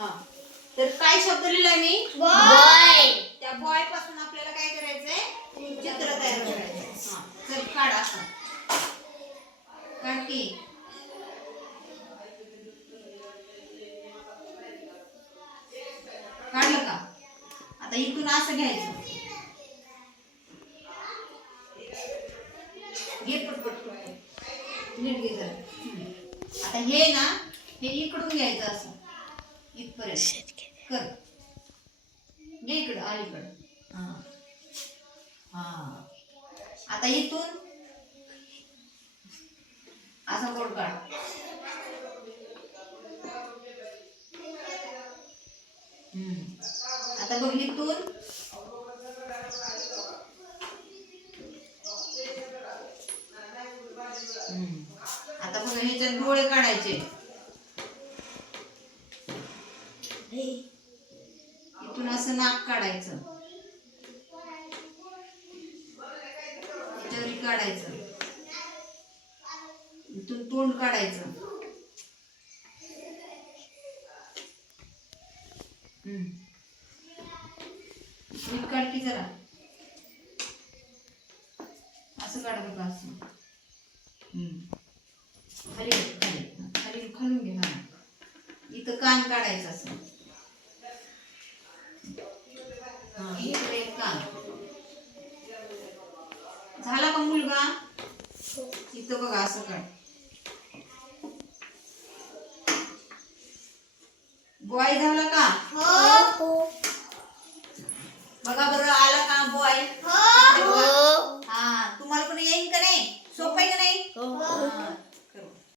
हा. तर काय शब्द लिहिलाय मी? बॉय. त्या बॉयपासून आपल्याला काय करायचंय? चित्र तयार करायचंय. हा. चल काढ असं. काढ काढलं का? आता इथून असं घ्यायचं. घे पटपट नीट घे जरा. आता हे ना हे इकडून घ्यायचं असं. इथपर्यंत. कर. घे इकडं अलीकडं हा. हा. आता इथून असा बोट काढ. आता बघ इथून. आता बघ ह्याच्यात डोळे काढायचे. इथून असं नाक काढायचं. इथं काढायचं. इथून तोंड काढायचं. हम्म. काढ की जरा. असं काढ बघा असं. हम्म. खाली खाली. खाली खालून घे हा. इथं कान काढायचं असं हा इकडे एक कान झाला का मुलगा? इथं बघा असं काय. बॉय झाला का?